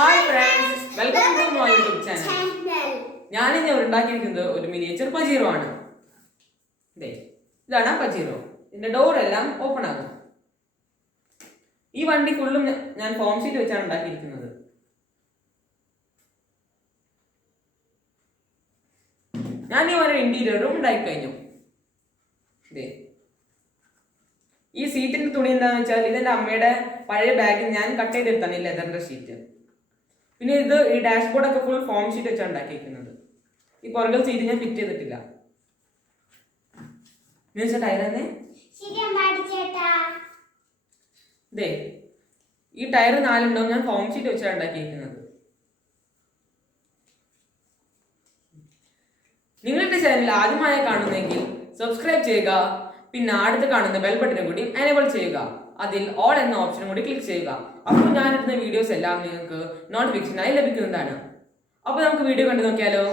Hi friends, welcome to my YouTube channel. ഞാൻ ഇന്ന് ഉണ്ടാക്കിയിരിക്കുന്നത് ഒരു മിനിയേച്ചർ പജീറോ ആണ്. ഇതാണ് പജീറോ. ഇതിന്റെ ഡോർ എല്ലാം ഓപ്പൺ ആകും. ഈ വണ്ടി ഫുള്ളും ഞാൻ ഫോം ഷീറ്റ് വെച്ചാണ് ഉണ്ടാക്കിയിരിക്കുന്നത്. ഞാൻ ഈ ഒരു ഇന്റീരിയറും ഉണ്ടാക്കി കഴിഞ്ഞു. ഈ സീറ്റിന്റെ തുണി എന്താണെന്ന് വെച്ചാൽ ഇതെന്റെ അമ്മയുടെ പഴയ ബാഗിൽ ഞാൻ കട്ട് ചെയ്തെടുത്താണ് ഈ ലെതറിന്റെ ഷീറ്റ്. പിന്നെ ഇത് ഈ ഡാഷ്ബോർഡൊക്കെ ഫുൾ ഫോം ഷീറ്റ് വെച്ചാണ് ഉണ്ടാക്കിയിരിക്കുന്നത്. ഈ പുറകിൽ സീറ്റ് ഞാൻ ഫിറ്റ് ചെയ്തിട്ടില്ല. ഈ ടയർ 4 ഉണ്ടാവും. ഞാൻ ഫോം ഷീറ്റ് വെച്ചാണ് ഉണ്ടാക്കിയിരിക്കുന്നത്. നിങ്ങളുടെ ചാനൽ ആദ്യമായി കാണുന്നെങ്കിൽ സബ്സ്ക്രൈബ് ചെയ്യുക. പിന്നെ അടുത്ത് കാണുന്ന ബെൽ ബട്ടനും കൂടി എനേബിൾ ചെയ്യുക. അതിൽ ഓൾ എന്ന ഓപ്ഷനും കൂടി ക്ലിക്ക് ചെയ്യുക. അപ്പോൾ ഞാൻ ഇടുന്ന വീഡിയോസ് എല്ലാം നിങ്ങൾക്ക് നോട്ടിഫിക്കേഷനായി ലഭിക്കുന്നതാണ്. അപ്പോൾ നമുക്ക് വീഡിയോ കണ്ടു നോക്കിയാലോ?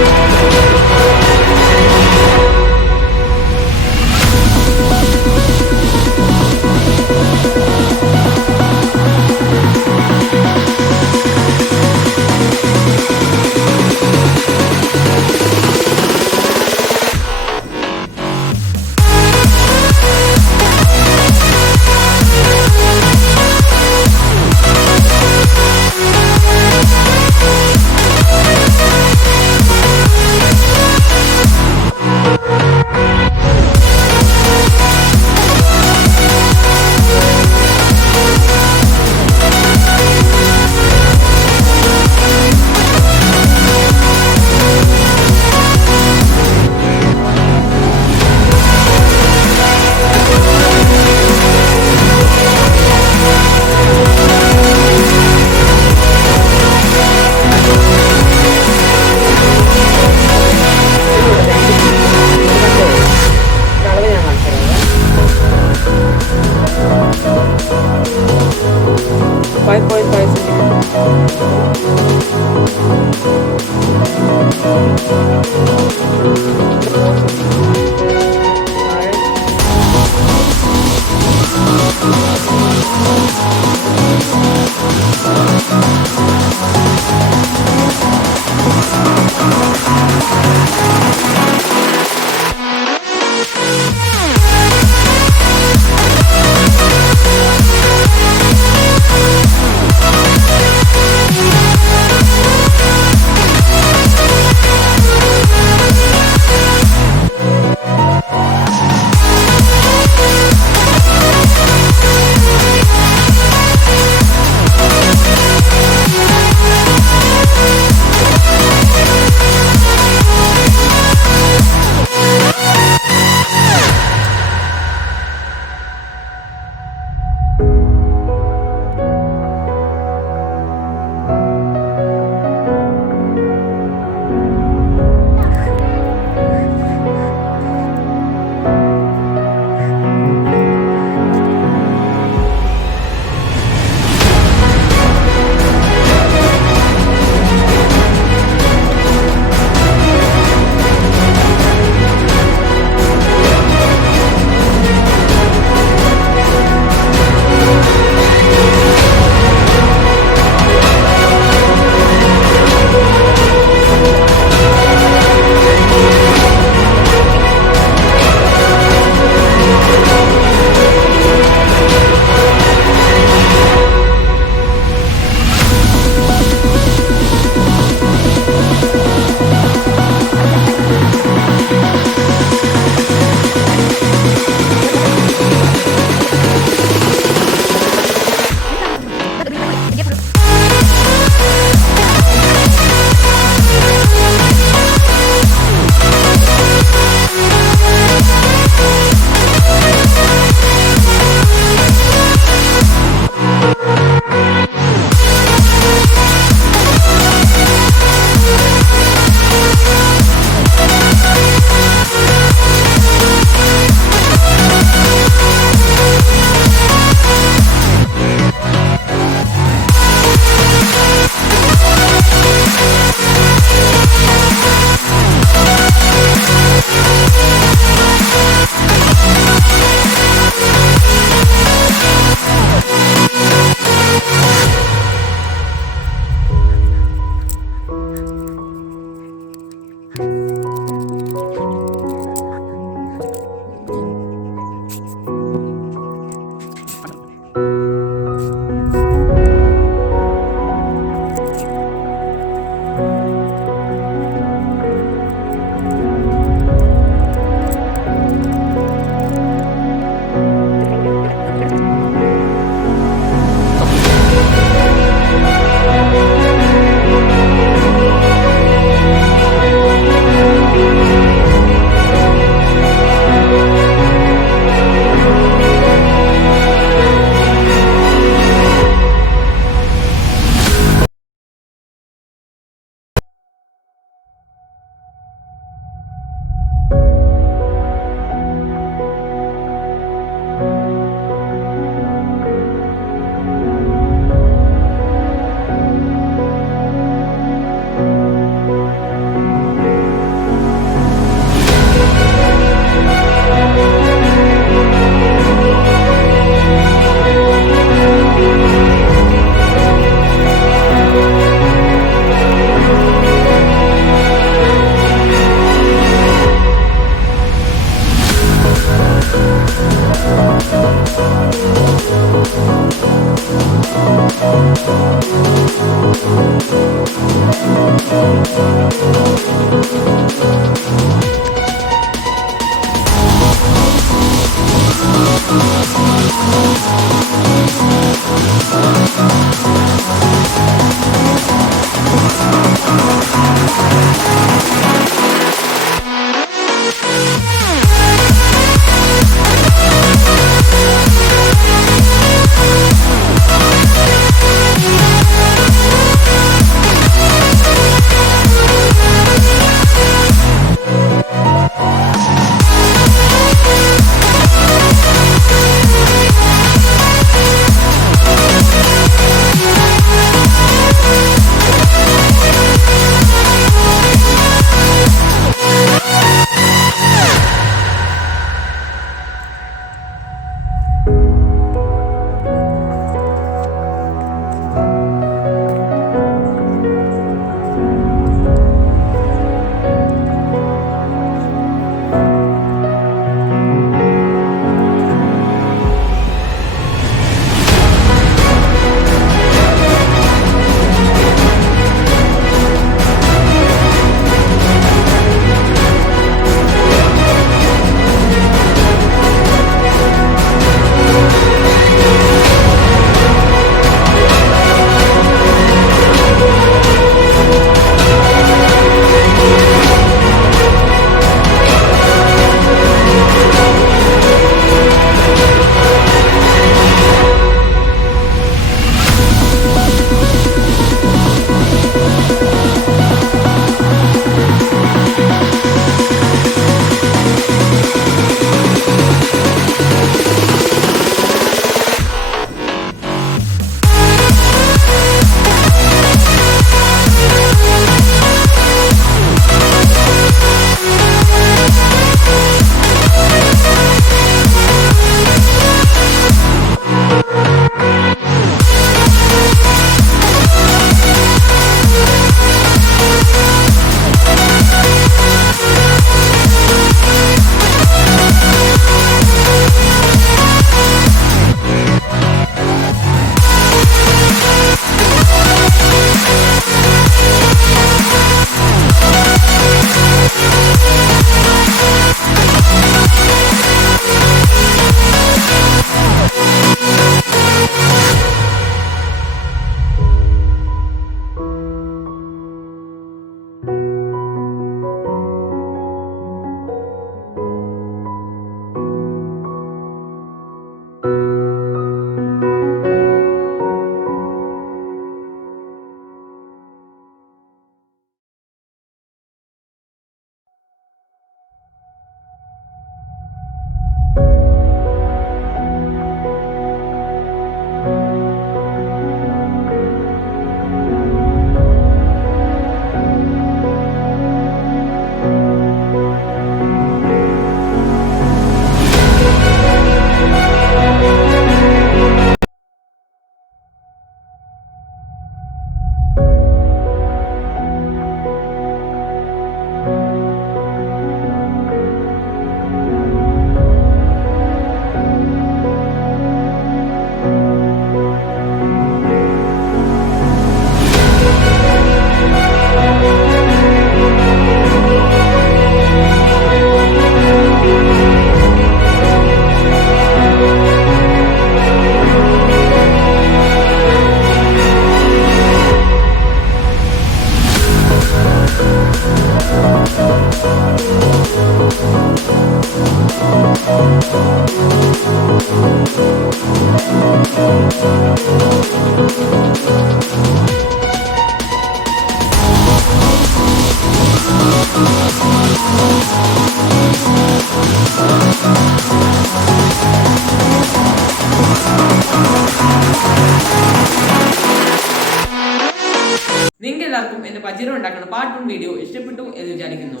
നിങ്ങൾക്ക് എല്ലാവർക്കും എന്റെ പജീറോ ഉണ്ടാക്കുന്ന പാർട്ട് 1 വീഡിയോ ഇഷ്ടപ്പെട്ടു എന്ന് വിചാരിക്കുന്നു.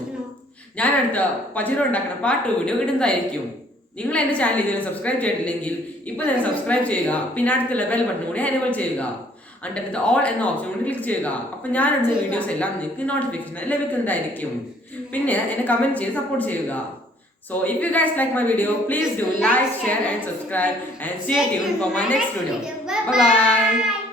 ഞാൻ അടുത്ത പജീറോ ഉണ്ടാക്കുന്ന പാർട്ട് 2 വീഡിയോ ഇടുന്നതായിരിക്കും. നിങ്ങൾ എന്റെ ചാനൽ ഇതുവരെ സബ്സ്ക്രൈബ് ചെയ്തിട്ടില്ലെങ്കിൽ ഇപ്പോൾ തന്നെ സബ്സ്ക്രൈബ് ചെയ്യുക. പിന്നെ അടുത്തുള്ള ബെൽ ബട്ടൺ കൂടി എനേബിൾ ചെയ്യുക. എന്നിട്ട് ഓൾ എന്ന ഓപ്ഷൻ കൂടി ക്ലിക്ക് ചെയ്യുക. അപ്പൊ ഞാൻ ഇടുന്ന വീഡിയോസ് എല്ലാം നിങ്ങൾക്ക് നോട്ടിഫിക്കേഷൻ ലഭിക്കുന്നതായിരിക്കും. പിന്നെ എന്നെ കമന്റ് ചെയ്ത് സപ്പോർട്ട് ചെയ്യുക. So if you guys like my video, please do like, share and subscribe and stay tuned for my next video. Bye bye.